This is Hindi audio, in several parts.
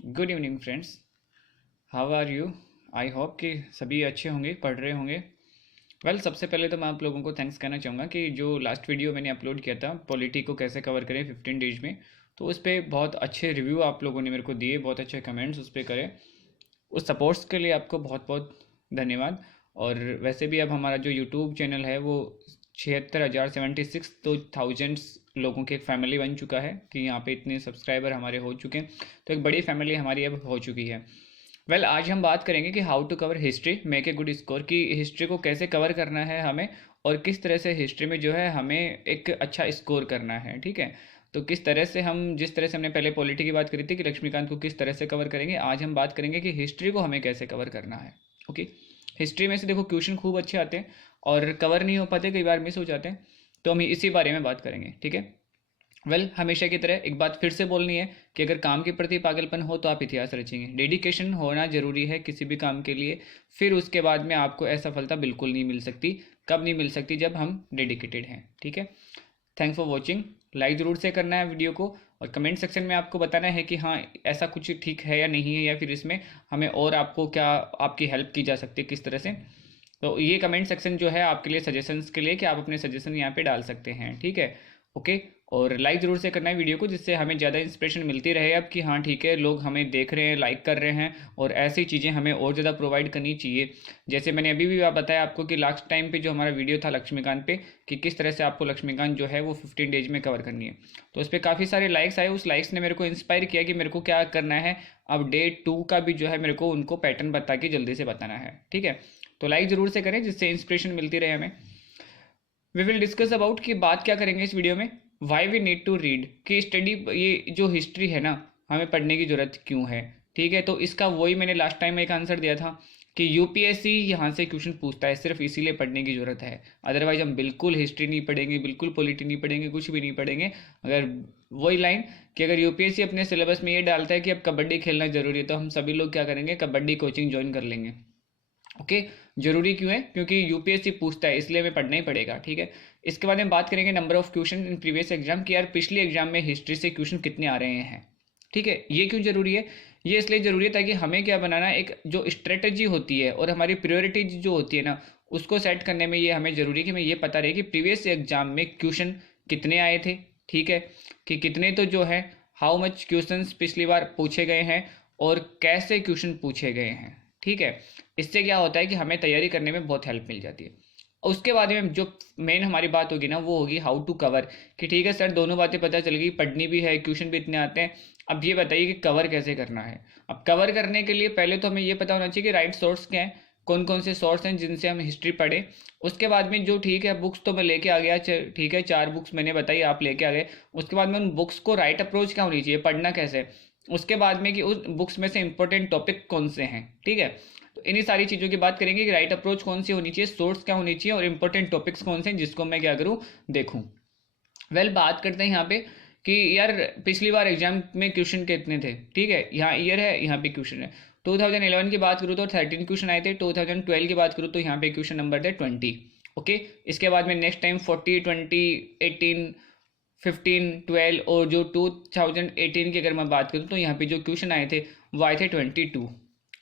Good evening friends. How are you? I hope कि सभी अच्छे होंगे, पढ़ रहे होंगे। सबसे पहले तो मैं आप लोगों को थैंक्स कहना चाहूँगा कि जो लास्ट वीडियो मैंने अपलोड किया था, पॉलिटी को कैसे कवर करें 15 डेज में, तो उस पर बहुत अच्छे रिव्यू आप लोगों ने मेरे को दिए, बहुत अच्छे कमेंट्स उस पर करे। उस सपोर्ट्स के लिए आपको बहुत बहुत धन्यवाद। और वैसे भी अब हमारा जो यूट्यूब चैनल है वो 76,076 तो थाउजेंड्स लोगों की एक फैमिली बन चुका है कि यहाँ पे इतने सब्सक्राइबर हमारे हो चुके हैं, तो एक बड़ी फैमिली हमारी अब हो चुकी है। आज हम बात करेंगे कि how to cover history make a good score, कि हिस्ट्री को कैसे कवर करना है हमें, और किस तरह से हिस्ट्री में जो है हमें एक अच्छा स्कोर करना है। ठीक है, तो किस तरह से हम, जिस तरह से हमने पहले पॉलिटी की बात करी थी कि लक्ष्मीकांत को किस तरह से कवर करेंगे, आज हम बात करेंगे कि हिस्ट्री को हमें कैसे कवर करना है। ओके, हिस्ट्री में से देखो क्वेश्चन खूब अच्छे आते हैं और कवर नहीं हो पाते, कई बार मिस हो जाते हैं, तो हम इसी बारे में बात करेंगे। ठीक है, हमेशा की तरह एक बात फिर से बोलनी है कि अगर काम के प्रति पागलपन हो तो आप इतिहास रचेंगे। डेडिकेशन होना जरूरी है किसी भी काम के लिए, फिर उसके बाद में आपको असफलता बिल्कुल नहीं मिल सकती। कब नहीं मिल सकती? जब हम डेडिकेटेड हैं। ठीक है, थैंक्स फॉर वॉचिंग। लाइक ज़रूर से करना है वीडियो को, और कमेंट सेक्शन में आपको बताना है कि हाँ ऐसा कुछ ठीक है या नहीं है, या फिर इसमें हमें और आपको क्या आपकी हेल्प की जा सकती है, किस तरह से। तो ये कमेंट सेक्शन जो है आपके लिए सजेशंस के लिए, कि आप अपने सजेशन यहाँ पे डाल सकते हैं। ठीक है, ओके। और लाइक ज़रूर से करना है वीडियो को, जिससे हमें ज़्यादा इंस्पिरेशन मिलती रहे अब कि हाँ ठीक है, लोग हमें देख रहे हैं, लाइक कर रहे हैं, और ऐसी चीज़ें हमें और ज़्यादा प्रोवाइड करनी चाहिए। जैसे मैंने अभी भी बताया आपको कि लास्ट टाइम पे जो हमारा वीडियो था लक्ष्मीकांत पे, कि किस तरह से आपको लक्ष्मीकांत जो है वो 15 डेज में कवर करनी है, तो उस पर काफ़ी सारे लाइक्स आए। उस लाइक्स ने मेरे को इंस्पायर किया कि मेरे को क्या करना है, अब डे 2 का भी जो है मेरे को उनको पैटर्न बता के जल्दी से बताना है। ठीक है, तो लाइक ज़रूर से करें, जिससे इंस्पिरेशन मिलती रहे हमें। वी विल डिस्कस अबाउट, कि बात क्या करेंगे इस वीडियो में, why we need to read, कि स्टडी, ये जो हिस्ट्री है ना, हमें पढ़ने की ज़रूरत क्यों है। ठीक है, तो इसका वही मैंने लास्ट टाइम एक आंसर दिया था कि यूपीएससी यहाँ से क्वेश्चन पूछता है, सिर्फ इसीलिए पढ़ने की ज़रूरत है। अदरवाइज हम बिल्कुल हिस्ट्री नहीं पढ़ेंगे, बिल्कुल पॉलिटी नहीं पढ़ेंगे, कुछ भी नहीं पढ़ेंगे। अगर वही लाइन कि अगर यूपीएससी अपने सिलेबस में ये डालता है कि अब कबड्डी खेलना जरूरी है, तो हम सभी लोग क्या करेंगे, कबड्डी कोचिंग ज्वाइन कर लेंगे। ओके, जरूरी क्यों है? क्योंकि यूपीएससी पूछता है, इसलिए हमें पढ़ना ही पड़ेगा। ठीक है, इसके बाद हम बात करेंगे number of question in previous exam, कि यार पिछले एग्जाम में हिस्ट्री से क्वेश्चन कितने आ रहे हैं। ठीक है, ये क्यों जरूरी है? ये इसलिए जरूरी है ताकि हमें क्या बनाना है, एक जो स्ट्रेटजी होती है और हमारी प्रायोरिटीज जो होती है ना, उसको सेट करने में ये हमें जरूरी है कि हमें ये पता रहे कि प्रीवियस एग्जाम में क्वेश्चन कितने आए थे। ठीक है, कि कितने तो जो है, हाउ मच क्वेश्चन पिछली बार पूछे गए हैं और कैसे क्वेश्चन पूछे गए हैं। ठीक है, इससे क्या होता है कि हमें तैयारी करने में बहुत हेल्प मिल जाती है। उसके बाद में जो मेन हमारी बात होगी ना, वो होगी हाउ टू कवर, कि ठीक है सर, दोनों बातें पता चल गई, पढ़नी भी है, क्वेश्चन भी इतने आते हैं, अब ये बताइए कि कवर कैसे करना है। अब कवर करने के लिए पहले तो हमें ये पता होना चाहिए कि राइट सोर्स क्या है, कौन कौन से सोर्स हैं जिनसे हम हिस्ट्री पढ़ें। उसके बाद में जो, ठीक है, बुक्स तो मैं लेके आ गया, ठीक है, 4 बुक्स मैंने बताई, आप लेके आ गए। उसके बाद में उन बुक्स को राइट अप्रोच क्या होनी चाहिए, पढ़ना कैसे। उसके बाद में कि उस बुक्स में से इंपॉर्टेंट टॉपिक कौन से हैं। ठीक है, तो इन्हीं सारी चीज़ों की बात करेंगे कि राइट अप्रोच कौन सी होनी चाहिए, सोर्स क्या होनी चाहिए, और इंपॉर्टेंट टॉपिक्स कौन से हैं जिसको मैं क्या करूँ, देखूँ। बात करते हैं यहाँ पे कि यार पिछली बार एग्जाम में क्वेश्चन कितने थे। ठीक है, यहाँ ईयर है, यहाँ पे क्वेश्चन है। 2011 की बात करूँ तो 13 क्वेश्चन आए थे। 2012 की बात करूँ तो यहाँ पे क्वेश्चन नंबर थे 20। ओके, इसके बाद में नेक्स्ट टाइम 40, 20, 18, 15, 12, और जो 2018 की अगर मैं बात करूँ तो यहाँ पे जो क्वेश्चन आए थे वो आए थे 22।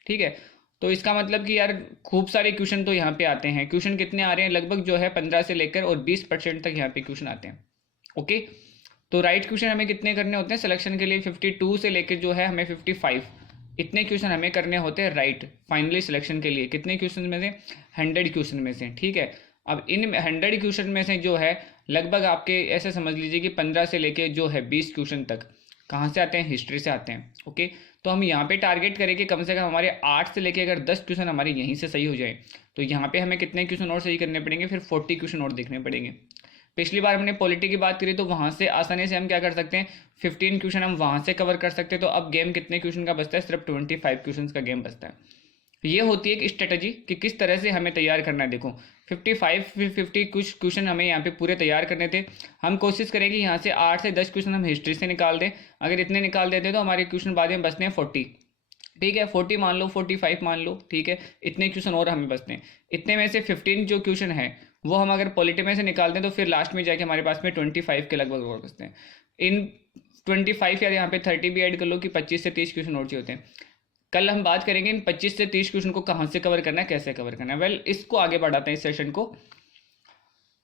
ठीक है, तो इसका मतलब कि यार खूब सारे क्वेश्चन तो यहाँ पे आते हैं। क्वेश्चन कितने आ रहे हैं, लगभग जो है 15 से लेकर और 20% तक यहाँ पे क्वेश्चन आते हैं। ओके, तो राइट क्वेश्चन हमें कितने करने होते हैं सिलेक्शन के लिए, 52 से लेकर जो है हमें 55, इतने क्वेश्चन हमें करने होते हैं राइट फाइनली सिलेक्शन के लिए। कितने क्वेश्चन में से? 100 क्वेश्चन में से। ठीक है, अब इन 100 क्वेश्चन में से जो है लगभग आपके ऐसे समझ लीजिए कि 15 से लेके जो है 20 क्वेश्चन तक कहाँ से आते हैं, हिस्ट्री से आते हैं। ओके, तो हम यहाँ पे टारगेट करें कि कम से कम हमारे 8 से लेके अगर 10 क्वेश्चन हमारे यहीं से सही हो जाए, तो यहाँ पे हमें कितने क्वेश्चन और सही करने पड़ेंगे, फिर 40 क्वेश्चन और देखने पड़ेंगे। पिछली बार हमने पॉलिटी की बात करी तो वहाँ से आसानी से हम क्या कर सकते हैं, 15 क्वेश्चन हम वहाँ से कवर कर सकते हैं। तो अब गेम कितने क्वेश्चन का बचता है, सिर्फ 25 क्वेश्चन का गेम बचता है। ये होती है एक स्ट्रेटजी कि किस तरह से हमें तैयार करना है। देखो 55 फिर 50 कुछ क्वेश्चन हमें यहाँ पे पूरे तैयार करने थे। हम कोशिश करेंगे यहाँ से 8 से 10 क्वेश्चन हम हिस्ट्री से निकाल दें। अगर इतने निकाल देते तो हमारे क्वेश्चन बाद में बचते हैं 40। ठीक है, 40 मान लो, 45 मान लो। ठीक है, इतने क्वेश्चन और हमें बचते हैं। इतने में से 15 जो क्वेश्चन है वो हम अगर पॉलिटी में से निकालते हैं तो फिर लास्ट में जाके हमारे पास में 25 के लगभग और बचते हैं। इन 25 या यहाँ पे 30 भी ऐड कर लो कि 25 से 30 क्वेश्चन और चाहिए होते हैं। कल हम बात करेंगे इन 25 से 30 क्वेश्चन को कहाँ से कवर करना है, कैसे कवर करना है। वेल, इसको आगे बढ़ाते हैं इस सेशन को।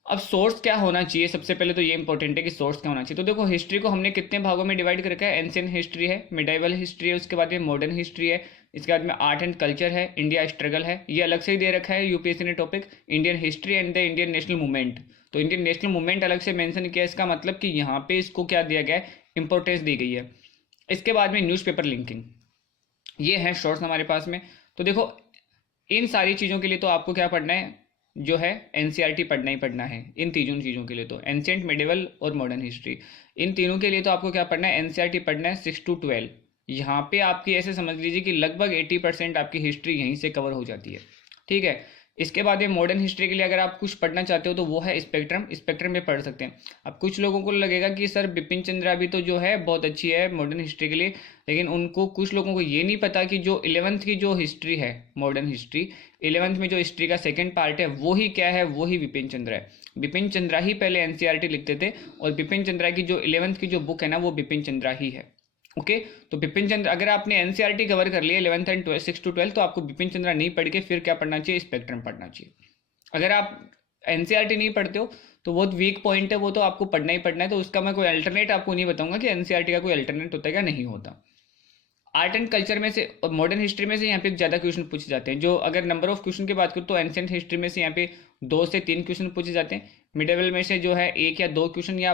अब सोर्स क्या होना चाहिए, सबसे पहले तो ये इंपॉर्टेंट है कि सोर्स क्या होना चाहिए। तो देखो, हिस्ट्री को हमने कितने भागों में डिवाइड कर रखा है। एंशिएंट हिस्ट्री है, मिडाइवल हिस्ट्री है, उसके बाद में मॉडर्न हिस्ट्री है, इसके बाद में आर्ट एंड कल्चर है, इंडिया स्ट्रगल है। ये अलग से ही दे रखा है यूपीएससी ने topic, Indian history and the Indian national movement. तो इंडियन नेशनल मूवमेंट अलग से मेंशन किया, इसका मतलब कि यहाँ पे इसको क्या दिया गया है, इंपॉर्टेंस दी गई है। इसके बाद में न्यूज़पेपर लिंकिंग, ये है शॉर्ट्स हमारे पास में। तो देखो, इन सारी चीज़ों के लिए तो आपको क्या पढ़ना है, जो है एनसीईआरटी पढ़ना ही पढ़ना है। इन तीनों चीज़ों के लिए तो एंशिएंट, मिडिवल और मॉडर्न हिस्ट्री, इन तीनों के लिए तो आपको क्या पढ़ना है, एनसीईआरटी पढ़ना है 6 to 12। यहाँ पे आपकी ऐसे समझ लीजिए कि लगभग 80% आपकी हिस्ट्री यहीं से कवर हो जाती है, ठीक है। इसके बाद ये मॉडर्न हिस्ट्री के लिए अगर आप कुछ पढ़ना चाहते हो तो वो है स्पेक्ट्रम, स्पेक्ट्रम में पढ़ सकते हैं। अब कुछ लोगों को लगेगा कि सर बिपिन चंद्रा भी तो जो है बहुत अच्छी है मॉडर्न हिस्ट्री के लिए, लेकिन उनको, कुछ लोगों को ये नहीं पता कि जो 11th की जो हिस्ट्री है, मॉडर्न हिस्ट्री 11th में जो हिस्ट्री का सेकंड पार्ट है, वो ही क्या है, वो ही बिपिन चंद्रा है। बिपिन चंद्रा ही पहले एनसीईआरटी लिखते थे, और बिपिन चंद्रा की जो 11th की जो बुक है ना, वो बिपिन चंद्रा ही है। ओके, तो बिपिन चंद्र, अगर आपने एनसीईआरटी कवर कर लिया 11th एंड 6 to 12, तो आपको बिपिन चंद्रा नहीं पढ़ के फिर क्या पढ़ना चाहिए, स्पेक्ट्रम पढ़ना चाहिए। अगर आप एनसीईआरटी नहीं पढ़ते हो तो बहुत वीक पॉइंट है वो, तो आपको पढ़ना ही पढ़ना है। तो उसका मैं कोई अल्टरनेट आपको नहीं बताऊंगा कि एनसीईआरटी का कोई अल्टरनेट होता है क्या, नहीं होता। आर्ट एंड कल्चर में से और मॉडर्न हिस्ट्री में से यहाँ पे ज़्यादा क्वेश्चन पूछे जाते हैं। जो अगर नंबर ऑफ क्वेश्चन की बात करूँ तो एंशिएंट हिस्ट्री में से यहाँ पे 2 से 3 क्वेश्चन पूछे जाते हैं। मिडिवल में से जो है 1 या 2 क्वेश्चन, या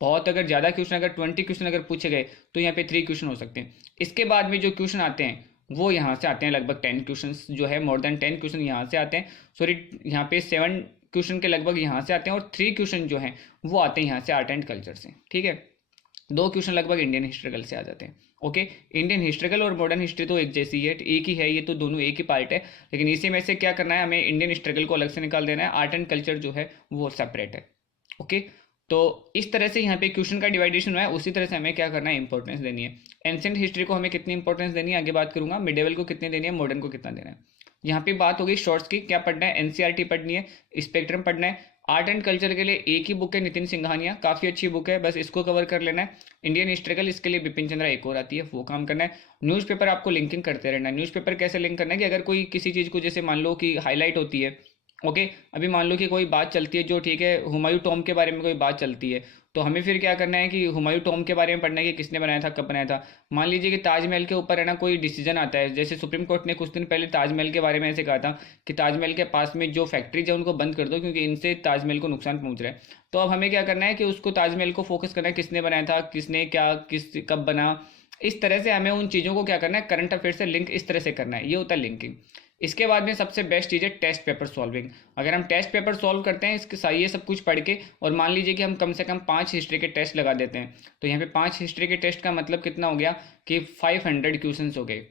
बहुत अगर ज़्यादा क्वेश्चन, अगर 20 क्वेश्चन अगर पूछे गए तो यहाँ पे 3 क्वेश्चन हो सकते हैं। इसके बाद में जो क्वेश्चन आते हैं वो यहाँ से आते हैं, लगभग 10 क्वेश्चन जो है, मोर देन 10 क्वेश्चन यहाँ से आते हैं। सॉरी, यहाँ पे 7 क्वेश्चन के लगभग यहाँ से आते हैं, और 3 क्वेश्चन जो हैं वो आते हैं यहाँ से आर्ट एंड कल्चर से, ठीक है। 2 क्वेश्चन लगभग इंडियन हिस्ट्रिकल से आ जाते हैं। ओके, इंडियन हिस्ट्रिकल और मॉडर्न हिस्ट्री तो एक जैसी है, एक ही है, ये तो दोनों एक ही पार्ट है। लेकिन इसी में से क्या करना है, हमें इंडियन हिस्ट्रिकल को अलग से निकाल देना है, आर्ट एंड कल्चर जो है वो सेपरेट है। ओके, तो इस तरह से यहाँ पे क्वेश्चन का डिवाइडेशन हुआ है, उसी तरह से हमें क्या करना है, इंपॉर्टेंस देनी है। एंशिएंट हिस्ट्री को हमें कितनी इंपॉर्टेंस देनी है आगे बात करूंगा, मिडिवल को कितनी देनी है, मॉडर्न को कितना देना है। यहाँ पे बात होगी शॉर्ट्स की, क्या पढ़ना है, एनसीईआरटी पढ़नी है, स्पेक्ट्रम पढ़ना है। आर्ट एंड कल्चर के लिए एक ही बुक है, नितिन सिंघानिया, काफ़ी अच्छी बुक है, बस इसको कवर कर लेना है। इंडियन हिस्ट्रिकल, इसके लिए बिपिन चंद्रा एक और आती है, वो काम करना है। न्यूज़पेपर आपको लिंकिंग करते रहना है। न्यूज़पेपर कैसे लिंक करना है कि अगर कोई किसी चीज़ को, जैसे मान लो कि हाईलाइट होती है, ओके, अभी मान लो कि कोई बात चलती है जो, ठीक है, हुमायूं टॉम के बारे में कोई बात चलती है, तो हमें फिर क्या करना है कि हुमायूं टॉम के बारे में पढ़ना है कि किसने बनाया था, कब बनाया था। मान लीजिए कि ताजमहल के ऊपर है ना कोई डिसीजन आता है, जैसे सुप्रीम कोर्ट ने कुछ दिन पहले ताजमहल के बारे में ऐसे कहा था कि ताजमहल के पास में जो फैक्ट्रीज है उनको बंद कर दो, क्योंकि इनसे ताजमहल को नुकसान पहुंच रहा है। तो अब हमें क्या करना है कि उसको, ताजमहल को फोकस करना है, किसने बनाया था, किसने क्या, किस कब बना। इस तरह से हमें उन चीज़ों को क्या करना है, करंट अफेयर से लिंक इस तरह से करना है, ये होता है लिंकिंग। इसके बाद में सबसे बेस्ट चीज़ है टेस्ट पेपर सॉल्विंग। अगर हम टेस्ट पेपर सॉल्व करते हैं इसके साथ, ये सब कुछ पढ़ के, और मान लीजिए कि हम कम से कम 5 हिस्ट्री के टेस्ट लगा देते हैं, तो यहाँ पे 5 हिस्ट्री के टेस्ट का मतलब कितना हो गया कि 500 क्वेश्चन हो गए।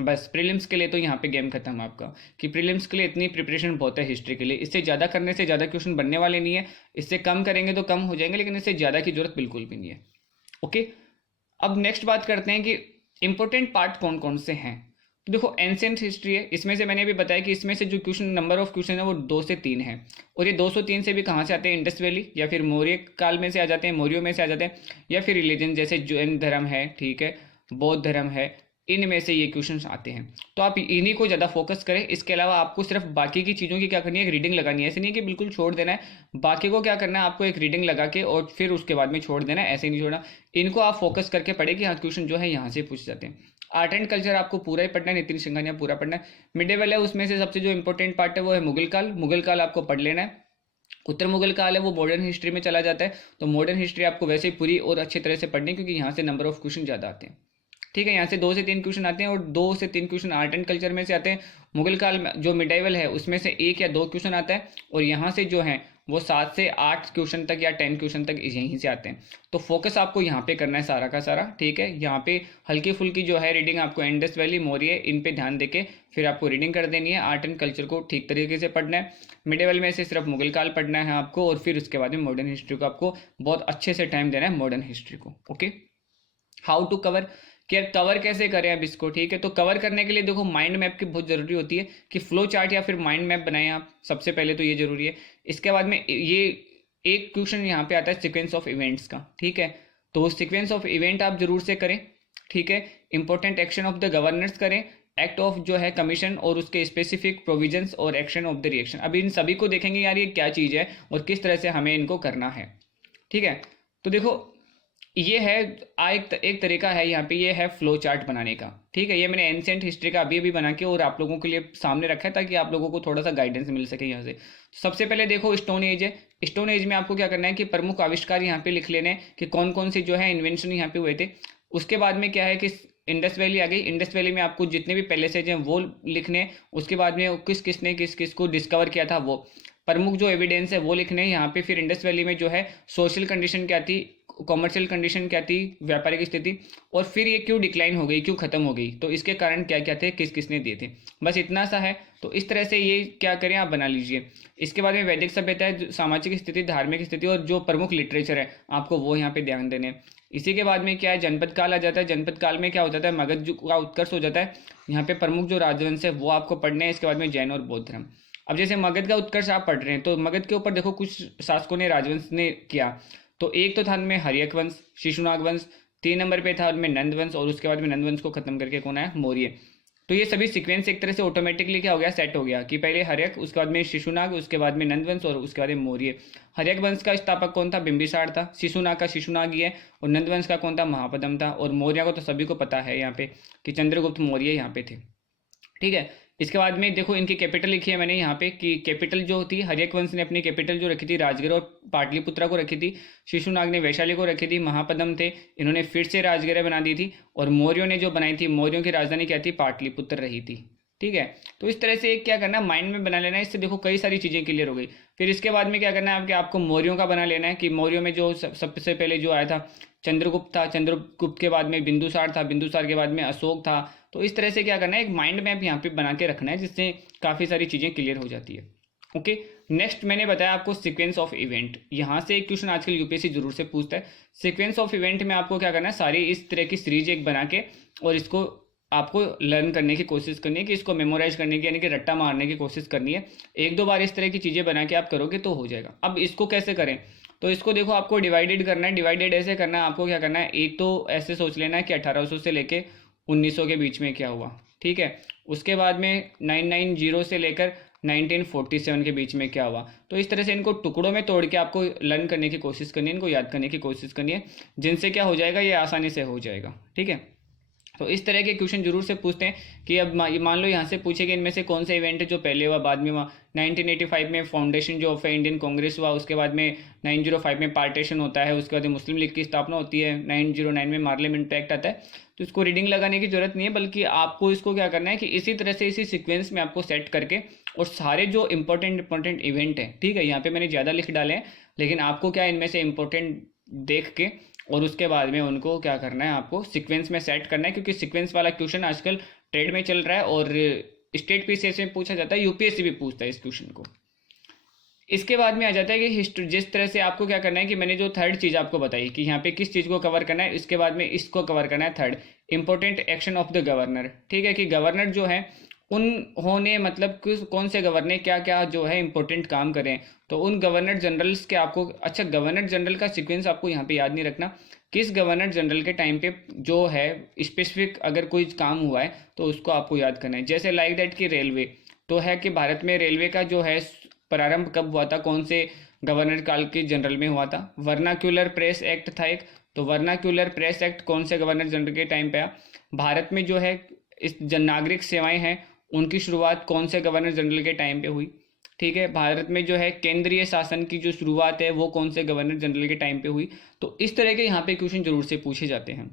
बस प्रीलिम्स के लिए तो यहाँ पे गेम खत्म आपका, कि प्रीलिम्स के लिए इतनी प्रिपरेशन बहुत है हिस्ट्री के लिए। इससे ज़्यादा करने से ज़्यादा क्वेश्चन बनने वाले नहीं है, इससे कम करेंगे तो कम हो जाएंगे, लेकिन इससे ज़्यादा की जरूरत बिल्कुल भी नहीं है। ओके, अब नेक्स्ट बात करते हैं कि इंपॉर्टेंट पार्ट कौन कौन से हैं। तो देखो, एंशिएंट हिस्ट्री है, इसमें से मैंने अभी बताया कि इसमें से जो क्वेश्चन, नंबर ऑफ क्वेश्चन है वो 2 से 3 है, और ये 2 से 3 से भी कहाँ से आते हैं, इंडस वैली या फिर मौर्य काल में से आ जाते हैं, मौर्यों में से आ जाते हैं, या फिर रिलीजन जैसे जैन धर्म है, ठीक है, बौद्ध धर्म है, इनमें से ये क्वेश्चन आते हैं। तो आप इन्हीं को ज़्यादा फोकस करें। इसके अलावा आपको सिर्फ बाकी की चीज़ों की क्या करनी है, एक रीडिंग लगानी है। ऐसे नहीं कि बिल्कुल छोड़ देना है, बाकी को क्या करना है, आपको एक रीडिंग लगा के और फिर उसके बाद में छोड़ देना है, ऐसे नहीं छोड़ना। इनको आप फोकस करके पढ़े कि हाँ क्वेश्चन जो है यहाँ से पूछ जाते हैं। आर्ट एंड कल्चर आपको पूरा ही पढ़ना है, नितिन सिंघानिया पूरा पढ़ना है। मिडिवल है, उसमें से सबसे जो इंपॉर्टेंट पार्ट है वो है मुगल काल। मुगल काल आपको पढ़ लेना है। उत्तर मुगल काल है वो मॉडर्न हिस्ट्री में चला जाता है, तो मॉडर्न हिस्ट्री आपको वैसे ही पूरी और अच्छी तरह से पढ़नी है, क्योंकि यहाँ से नंबर ऑफ क्वेश्चन ज़्यादा आते हैं, ठीक है। यहाँ से 2 से 3 क्वेश्चन आते हैं, और 2 से 3 क्वेश्चन आर्ट एंड कल्चर में से आते हैं। मुगल काल में जो मिडाइवल है उसमें से 1 या 2 क्वेश्चन आता है, और यहाँ से जो है वो 7 से 8 क्वेश्चन तक या 10 क्वेश्चन तक यहीं से आते हैं। तो फोकस आपको यहाँ पे करना है सारा का सारा, ठीक है। यहाँ पे हल्की फुल्की जो है रीडिंग आपको इंडस वैली, मौर्य, इन पे ध्यान देके फिर आपको रीडिंग कर देनी है। आर्ट एंड कल्चर को ठीक तरीके से पढ़ना है। मिडिवल में से सिर्फ मुगल काल पढ़ना है आपको, और फिर उसके बाद में मॉडर्न हिस्ट्री को आपको बहुत अच्छे से टाइम देना है, मॉडर्न हिस्ट्री को। ओके, हाउ टू कवर, कि यार कवर कैसे करें अब इसको, ठीक है। तो कवर करने के लिए देखो माइंड मैप की बहुत ज़रूरी होती है, कि फ्लो चार्ट या फिर माइंड मैप बनाएं आप, सबसे पहले तो ये ज़रूरी है। इसके बाद में ये एक क्वेश्चन यहाँ पे आता है सीक्वेंस ऑफ इवेंट्स का, ठीक है। तो सीक्वेंस ऑफ इवेंट आप जरूर से करें, ठीक है। Important action of the governors करें, एक्ट ऑफ जो है कमीशन और उसके स्पेसिफिक प्रोविजंस और एक्शन ऑफ द रिएक्शन। अभी इन सभी को देखेंगे यार ये क्या चीज़ है और किस तरह से हमें इनको करना है, ठीक है। तो देखो ये है एक तरीका है यहाँ पे, ये है फ्लो चार्ट बनाने का, ठीक है। ये मैंने एंशिएंट हिस्ट्री का अभी बना के और आप लोगों के लिए सामने रखा है ताकि आप लोगों को थोड़ा सा गाइडेंस मिल सके यहाँ से। सबसे पहले देखो स्टोन एज है। स्टोन एज में आपको क्या करना है कि प्रमुख आविष्कार यहाँ पे लिख लेने कि कौन कौन से जो है इन्वेंशन यहाँ पे हुए थे। उसके बाद में क्या है कि इंडस वैली आ गई। इंडस वैली में आपको जितने भी पैलेसेज हैं वो लिखने। उसके बाद में किसने किस को डिस्कवर किया था वो प्रमुख जो एविडेंस है वो लिखने यहाँ पे। फिर इंडस वैली में जो है सोशल कंडीशन क्या थी, कॉमर्शियल कंडीशन क्या थी, व्यापारिक स्थिति, और फिर ये क्यों डिक्लाइन हो गई, क्यों खत्म हो गई, तो इसके कारण क्या क्या थे, किसने दिए थे। बस इतना सा है। तो इस तरह से ये क्या करें आप बना लीजिए। इसके बाद में वैदिक सभ्यता है, सामाजिक स्थिति, धार्मिक स्थिति और जो प्रमुख लिटरेचर है आपको वो यहाँ पे ध्यान देने। इसी के बाद में क्या है जनपद काल आ जाता है। जनपद काल में क्या होता है मगध का उत्कर्ष हो जाता है। यहाँ पे प्रमुख जो राजवंश है वो आपको पढ़ने हैं। इसके बाद में जैन और बौद्ध धर्म। अब जैसे मगध का उत्कर्ष आप पढ़ रहे हैं तो मगध के ऊपर देखो कुछ शासकों ने राजवंश ने किया। तो एक तो था उनमें हर्यक वंश, शिशुनाग वंश, 3 नंबर पे था उनमें नंद वंश, और उसके बाद में नंद वंश को खत्म करके कौन आया, मौर्य। तो ये सभी सीक्वेंस एक तरह से ऑटोमेटिकली क्या हो गया, सेट हो गया कि पहले हर्यक, उसके बाद में शिशुनाग, उसके बाद में नंद वंश और उसके बाद में मौर्य। हर्यक वंश का स्थापक कौन था, बिंबिसार था। शिशुनाग का शिशुनाग ही है। और नंद वंश का कौन था, महापद्म था। और मौर्य को तो सभी को पता है यहाँ पे कि चंद्रगुप्त मौर्य यहाँ पे थे, ठीक है। इसके बाद में देखो इनकी कैपिटल लिखी है मैंने यहाँ पे कि कैपिटल जो थी हर्यक वंश ने अपनी कैपिटल जो रखी थी राजगृह और पाटलिपुत्रा को रखी थी। शिशुनाग ने वैशाली को रखी थी। महापद्म थे, इन्होंने फिर से राजगृह बना दी थी। और मौर्यों ने जो बनाई थी, मौर्यों की राजधानी क्या थी, पाटलिपुत्र रही थी, ठीक है। तो इस तरह से एक क्या करना माइंड में बना लेना है। इससे देखो कई सारी चीज़ें क्लियर हो गई। फिर इसके बाद में क्या करना है आपको मौर्यों का बना लेना है कि मौर्यों में जो सबसे पहले जो आया था चंद्रगुप्त था। चंद्रगुप्त के बाद में बिंदुसार था। बिंदुसार के बाद में अशोक था। तो इस तरह से क्या करना है एक माइंड मैप यहाँ पे बना के रखना है जिससे काफ़ी सारी चीज़ें क्लियर हो जाती है। ओके, नेक्स्ट मैंने बताया आपको सीक्वेंस ऑफ इवेंट। यहाँ से एक क्वेश्चन आजकल यूपीएससी जरूर से पूछता है। सीक्वेंस ऑफ इवेंट में आपको क्या करना है सारी इस तरह की सीरीज एक बना के और इसको आपको लर्न करने की कोशिश करनी है कि इसको मेमोराइज करने की यानी कि रट्टा मारने की कोशिश करनी है। 1-2 बार इस तरह की चीज़ें बना के आप करोगे तो हो जाएगा। अब इसको कैसे करें, तो इसको देखो आपको डिवाइडेड करना है। डिवाइडेड ऐसे करना है, आपको क्या करना है एक तो ऐसे सोच लेना है कि 1800 से लेके 1900 के बीच में क्या हुआ, ठीक है। उसके बाद में 990 से लेकर 1947 के बीच में क्या हुआ। तो इस तरह से इनको टुकड़ों में तोड़ के आपको लर्न करने की कोशिश करनी है, इनको याद करने की कोशिश करनी है, जिनसे क्या हो जाएगा ये आसानी से हो जाएगा, ठीक है। तो इस तरह के क्वेश्चन जरूर से पूछते हैं कि अब मान लो यहाँ से पूछे कि इनमें से कौन सा इवेंट है जो पहले हुआ बाद में हुआ। 1985 में फाउंडेशन जो ऑफ इंडियन कांग्रेस हुआ। उसके बाद में 905 में पार्टीशन होता है। उसके बाद मुस्लिम लीग की स्थापना होती है। 909 में पार्लियामेंट एक्ट आता है। तो इसको रीडिंग लगाने की जरूरत नहीं है, बल्कि आपको इसको क्या करना है कि इसी तरह से इसी सिक्वेंस में आपको सेट करके और सारे जो इंपॉर्टेंट इवेंट है, ठीक है, यहाँ पे मैंने ज़्यादा लिख डाले हैं, लेकिन आपको क्या इनमें से इंपॉर्टेंट देख के और उसके बाद में उनको क्या करना है आपको सीक्वेंस में सेट करना है, क्योंकि सीक्वेंस वाला क्वेश्चन आजकल ट्रेड में चल रहा है और स्टेट पीसीएस में पूछा जाता है, यूपीएससी भी पूछता है इस क्वेश्चन को। इसके बाद में आ जाता है कि हिस्ट्री, जिस तरह से आपको क्या करना है कि मैंने जो थर्ड चीज़ आपको बताई कि यहाँ पे किस चीज़ को कवर करना है, इसके बाद में इसको कवर करना है। Third important action of the governor, ठीक है, कि गवर्नर जो है उन्होंने मतलब कौन से गवर्नर क्या क्या जो है इंपॉर्टेंट काम करें। तो उन गवर्नर जनरल्स के आपको, अच्छा गवर्नर जनरल का सीक्वेंस आपको यहाँ पे याद नहीं रखना, किस गवर्नर जनरल के टाइम पे जो है स्पेसिफिक अगर कोई काम हुआ है तो उसको आपको याद करना है। जैसे लाइक दैट कि रेलवे तो है कि भारत में रेलवे का जो है प्रारंभ कब हुआ था, कौन से गवर्नर काल के जनरल में हुआ था। वर्नाक्यूलर प्रेस एक्ट था एक, तो वर्नाक्यूलर प्रेस एक्ट कौन से गवर्नर जनरल के टाइम पे आया। भारत में जो है इस जन नागरिक सेवाएं हैं उनकी शुरुआत कौन से गवर्नर जनरल के टाइम पे हुई, ठीक है। भारत में जो है केंद्रीय शासन की जो शुरुआत है वो कौन से गवर्नर जनरल के टाइम पे हुई। तो इस तरह के यहाँ पे क्वेश्चन जरूर से पूछे जाते हैं।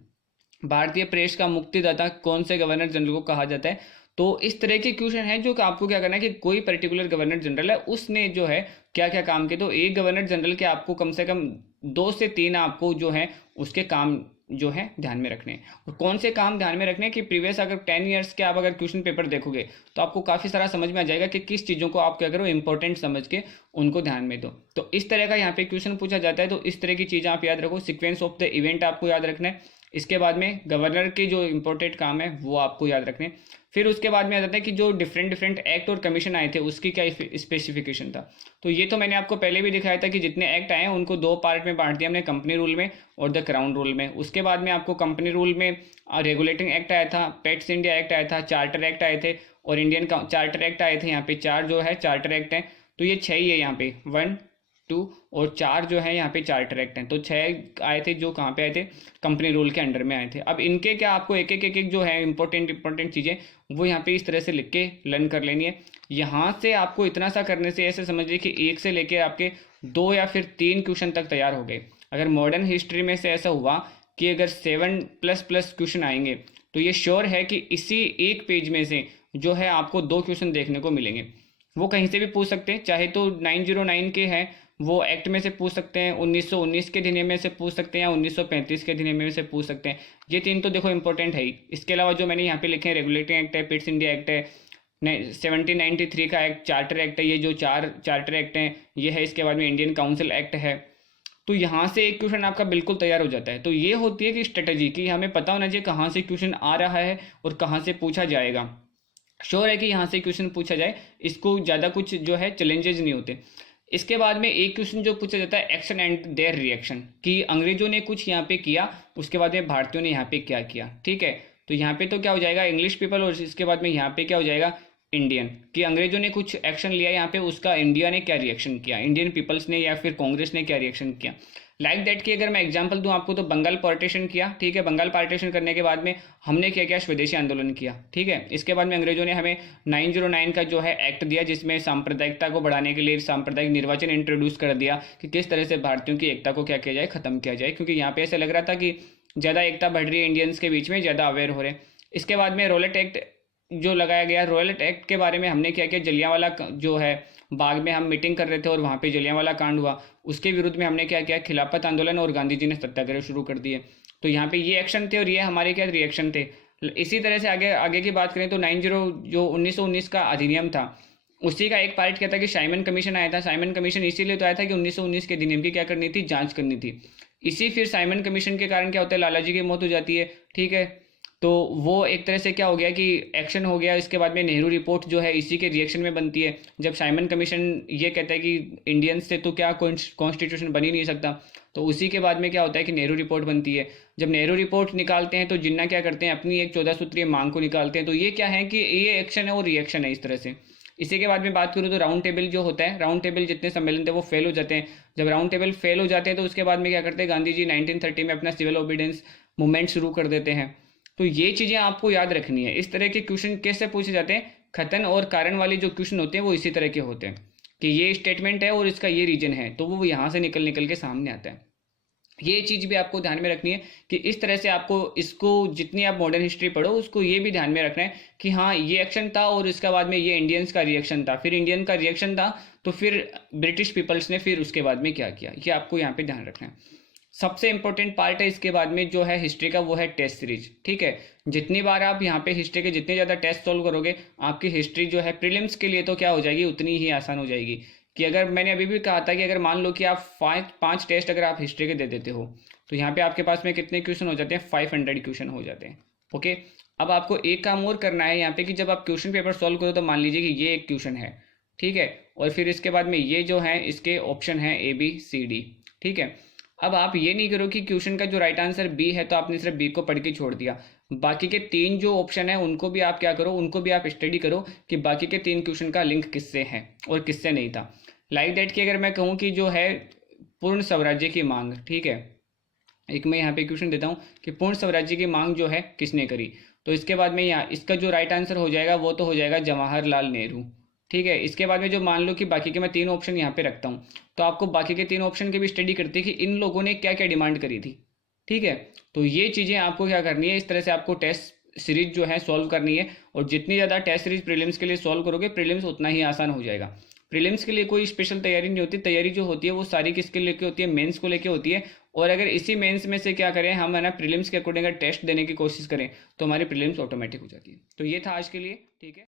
भारतीय प्रेस का मुक्तिदाता कौन से गवर्नर जनरल को कहा जाता है। तो इस तरह के क्वेश्चन है जो कि आपको क्या करना है कि कोई पर्टिकुलर गवर्नर जनरल है उसने जो है क्या क्या काम किए। तो एक गवर्नर जनरल के आपको कम से कम 2 से 3 आपको जो है उसके काम जो है ध्यान में रखने हैं। और कौन से काम ध्यान में रखने हैं कि प्रीवियस अगर 10 ईयर्स के आप अगर क्वेश्चन पेपर देखोगे तो आपको काफ़ी सारा समझ में आ जाएगा कि किस चीज़ों को आप क्या करो इंपॉर्टेंट समझ के उनको ध्यान में दो। तो इस तरह का यहाँ पे क्वेश्चन पूछा जाता है। तो इस तरह की चीज़ें आप याद रखो। सीक्वेंस ऑफ द इवेंट आपको याद रखना है, इसके बाद में गवर्नर के जो इंपॉर्टेंट काम है वो आपको याद रखने। फिर उसके बाद में आ जाता है कि जो डिफरेंट डिफरेंट एक्ट और कमीशन आए थे उसकी क्या स्पेसिफिकेशन था। तो ये तो मैंने आपको पहले भी दिखाया था कि जितने एक्ट आए हैं उनको दो पार्ट में बांट दिया हमने, कंपनी रूल में और द क्राउन रूल में। उसके बाद में आपको कंपनी रूल में रेगुलेटिंग एक्ट आया था, पेट्स इंडिया एक्ट आया था, चार्टर एक्ट आए थे और इंडियन चार्टर एक्ट आए थे। यहाँ पे 4 जो है चार्टर एक्ट हैं, तो ये 6 ही है यहाँ पे, 1 2 और 4 जो है यहाँ पे चार्टर एक्ट हैं। तो 6 आए थे जो कहाँ पे आए थे, कंपनी रूल के अंडर में आए थे। अब इनके क्या आपको एक एक जो है इंपॉर्टेंट चीज़ें वो यहाँ पे इस तरह से लिख के लर्न कर लेनी है। यहाँ से आपको इतना सा करने से ऐसे समझिए कि 1 से लेके आपके 2 या फिर 3 क्वेश्चन तक तैयार हो गए। अगर मॉडर्न हिस्ट्री में से ऐसा हुआ कि अगर 7++ क्वेश्चन आएंगे तो ये श्योर है कि इसी एक पेज में से जो है आपको 2 क्वेश्चन देखने को मिलेंगे। वो कहीं से भी पूछ सकते हैं, चाहे तो 909 के हैं वो एक्ट में से पूछ सकते हैं, 1919 के अधिनियम में से पूछ सकते हैं या 1935 के अधिनियम में से पूछ सकते हैं। ये 3 तो देखो इंपॉर्टेंट है ही। इसके अलावा जो मैंने यहाँ पे लिखे हैं, रेगुलेटिंग एक्ट है, पिट्स इंडिया एक्ट है, 1793 का एक्ट, चार्टर एक्ट है, ये जो 4 चार्टर एक्ट हैं ये है। इसके बाद में इंडियन काउंसिल एक्ट है। तो यहाँ से एक क्वेश्चन आपका बिल्कुल तैयार हो जाता है। तो ये होती है कि स्ट्रेटजी की हमें पता होना चाहिए कहाँ से क्वेश्चन आ रहा है और कहाँ से पूछा जाएगा। श्योर है कि यहाँ से क्वेश्चन पूछा जाए, इसको ज़्यादा कुछ जो है चैलेंजेस नहीं होते। इसके बाद में एक क्वेश्चन जो पूछा जाता है, एक्शन एंड देयर रिएक्शन, कि अंग्रेजों ने कुछ यहाँ पे किया, उसके बाद में भारतीयों ने यहाँ पे क्या किया। ठीक है, तो यहाँ पे तो क्या हो जाएगा, इंग्लिश पीपल, और इसके बाद में यहाँ पे क्या हो जाएगा, इंडियन, कि अंग्रेजों ने कुछ एक्शन लिया यहाँ पे, उसका इंडिया ने क्या रिएक्शन किया, इंडियन पीपल्स ने या फिर कांग्रेस ने क्या रिएक्शन किया। लाइक दैट की अगर मैं एग्जांपल दूं आपको, तो बंगाल पार्टीशन किया। ठीक है, बंगाल पार्टीशन करने के बाद में हमने क्या किया, स्वदेशी आंदोलन किया। ठीक है, इसके बाद में अंग्रेजों ने हमें 909 का जो है एक्ट दिया, जिसमें सांप्रदायिकता को बढ़ाने के लिए सांप्रदायिक निर्वाचन इंट्रोड्यूस कर दिया कि किस तरह से भारतीयों की एकता को क्या किया जाए, खत्म किया जाए, क्योंकि यहाँ पे ऐसा लग रहा था कि ज़्यादा एकता बढ़ रही है इंडियंस के बीच में, ज़्यादा अवेयर हो रहे हैं। इसके बाद में रॉयलेट एक्ट जो लगाया गया, रॉयलेट एक्ट के बारे में हमने क्या किया, जलियांवाला जो है बाग में हम मीटिंग कर रहे थे और वहाँ पे जलियांवाला कांड हुआ, उसके विरुद्ध में हमने क्या किया, खिलाफत आंदोलन और गांधी जी ने सत्याग्रह शुरू कर दिए। तो यहाँ पे ये एक्शन थे और ये हमारे क्या रिएक्शन थे। इसी तरह से आगे आगे की बात करें तो 1919 का अधिनियम था, उसी का एक पार्ट क्या था कि साइमन कमीशन आया था। साइमन कमीशन इसीलिए तो आया था कि 1919 के अधिनियम की क्या करनी थी, जांच करनी थी। इसी फिर साइमन कमीशन के कारण क्या होता है, लाला जी की मौत हो जाती है। ठीक है, तो वो एक तरह से क्या हो गया कि एक्शन हो गया। इसके बाद में नेहरू रिपोर्ट जो है इसी के रिएक्शन में बनती है, जब साइमन कमीशन ये कहता है कि इंडियंस से तो क्या कॉन्स्टिट्यूशन बन ही नहीं सकता, तो उसी के बाद में क्या होता है कि नेहरू रिपोर्ट बनती है। जब नेहरू रिपोर्ट निकालते हैं तो जिन्ना क्या करते हैं, अपनी एक 14 सूत्रीय मांग को निकालते हैं। तो ये क्या है कि ये एक्शन है और रिएक्शन है इस तरह से। इसी के बाद में बात करूँ तो राउंड टेबल जो होता है, राउंड टेबल जितने सम्मेलन थे वो फेल हो जाते हैं। जब राउंड टेबल फेल हो जाते हैं तो उसके बाद में क्या करते हैं, गांधी जी 1930 में अपना सिविल ओबीडियंस मूवमेंट शुरू कर देते हैं। तो ये चीज़ें आपको याद रखनी है। इस तरह के क्वेश्चन कैसे पूछे जाते हैं, खतन और कारण वाले जो क्वेश्चन होते हैं वो इसी तरह के होते हैं कि ये स्टेटमेंट है और इसका ये रीजन है, तो वो यहाँ से निकल निकल के सामने आता है। ये चीज़ भी आपको ध्यान में रखनी है कि इस तरह से आपको इसको जितनी आप मॉडर्न हिस्ट्री पढ़ो उसको ये भी ध्यान में रखना है कि हाँ ये एक्शन था और इसके बाद में ये इंडियंस का रिएक्शन था, फिर इंडियन का रिएक्शन था तो फिर ब्रिटिश पीपल्स ने फिर उसके बाद में क्या किया, ये आपको यहाँ पे ध्यान रखना है। सबसे इंपॉर्टेंट पार्ट है इसके बाद में जो है हिस्ट्री का, वो है टेस्ट सीरीज। ठीक है, जितनी बार आप यहाँ पे हिस्ट्री के जितने ज़्यादा टेस्ट सॉल्व करोगे, आपकी हिस्ट्री जो है प्रीलिम्स के लिए तो क्या हो जाएगी, उतनी ही आसान हो जाएगी। कि अगर मैंने अभी भी कहा था कि अगर मान लो कि आप 5 टेस्ट अगर आप हिस्ट्री के दे देते हो तो यहाँ पे आपके पास में कितने क्वेश्चन हो जाते हैं, 500 क्वेश्चन हो जाते हैं। ओके, अब आपको एक काम और करना है यहाँ पे कि जब आप क्वेश्चन पेपर सॉल्व करो तो मान लीजिए कि ये एक क्वेश्चन है। ठीक है, और फिर इसके बाद में ये जो है इसके ऑप्शन है ABCD। ठीक है, अब आप ये नहीं करो कि क्वेश्चन का जो राइट आंसर बी है तो आपने सिर्फ बी को पढ़ के छोड़ दिया, बाकी के 3 जो ऑप्शन है उनको भी आप क्या करो, उनको भी आप स्टडी करो कि बाकी के 3 क्वेश्चन का लिंक किससे है और किससे नहीं था। लाइक दैट की अगर मैं कहूँ कि जो है पूर्ण स्वराज्य की मांग, ठीक है, एक मैं यहाँ पे क्वेश्चन देता हूँ कि पूर्ण स्वराज्य की मांग जो है किसने करी, तो इसके बाद में यहाँ इसका जो राइट आंसर हो जाएगा वो तो हो जाएगा जवाहरलाल नेहरू। ठीक है, इसके बाद में जो मान लो कि बाकी के मैं 3 ऑप्शन यहाँ पे रखता हूँ, तो आपको बाकी के 3 ऑप्शन की भी स्टडी करती है कि इन लोगों ने क्या क्या डिमांड करी थी। ठीक है, तो ये चीज़ें आपको क्या करनी है, इस तरह से आपको टेस्ट सीरीज जो है सॉल्व करनी है। और जितनी ज़्यादा टेस्ट सीरीज प्रीलिम्स के लिए सॉल्व करोगे, प्रीलिम्स उतना ही आसान हो जाएगा। प्रीलिम्स के लिए कोई स्पेशल तैयारी नहीं होती, तैयारी जो होती है वो सारी किसके लेके होती है, मेंस को लेके होती है। और अगर इसी मेंस में से क्या करें हम, है ना, प्रीलिम्स के अकॉर्डिंग अगर टेस्ट देने की कोशिश करें तो हमारी प्रीलिम्स ऑटोमेटिक हो जाती है। तो ये था आज के लिए। ठीक है।